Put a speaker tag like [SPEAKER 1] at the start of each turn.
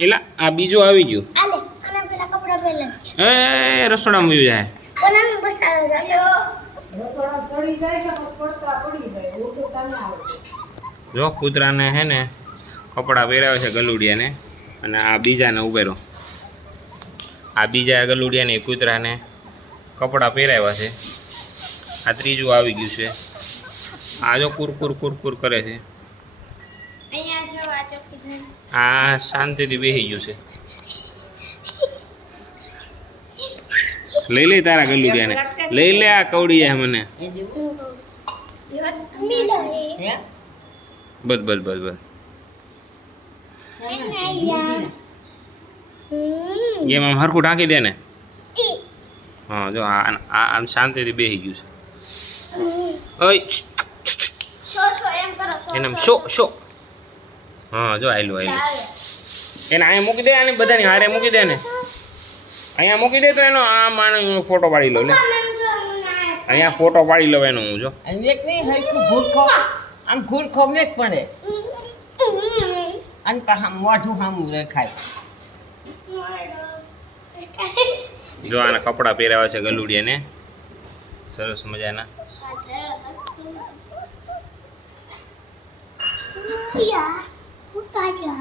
[SPEAKER 1] એલા આ બીજું આવી ગયું. એ રસોડામાં વયું જાય. જો કૂતરાને હે ને કપડાં પહેરાવે છે ગલુડિયાને અને આ બીજાને ઉભેરો. આ બીજા ગલુડિયાને કૂતરાને કપડાં પહેરાવ્યા છે. આ ત્રીજું આવી ગયું છે. આ જો કુરકુર કુરકુર કરે છે. આ શાંતિથી બેસી ગયું છે. લઈ લે તારા ગલુડિયાને લઈ લે આ કવડી મને. બસ બસ બસ બસ. એમ આમ હરખું ઢાંકી દે ને. હા જો આ આ આમ શાંતિથી બેસી ગયું છે. ઓય એને આમ શો. શો હા જો આયલું આયલું. એને અહીંયા મૂકી દે અને બધાની હારે મૂકી દે ને. અહીંયા મૂકી દે તો એનો આ માણસ ફોટો પાડી લો લે. અહીંયા ફોટો પાડી લો એનો હું જો.
[SPEAKER 2] એક નહીં હરખું ભૂરખો. આમ ભૂરખો મેક પડે. અને પાછા મોઢું સામું રખાય.
[SPEAKER 1] જો આના કપડાં પહેરાવા છે ગલુડિયાને સરસ મજાના
[SPEAKER 3] Yeah, who got ya?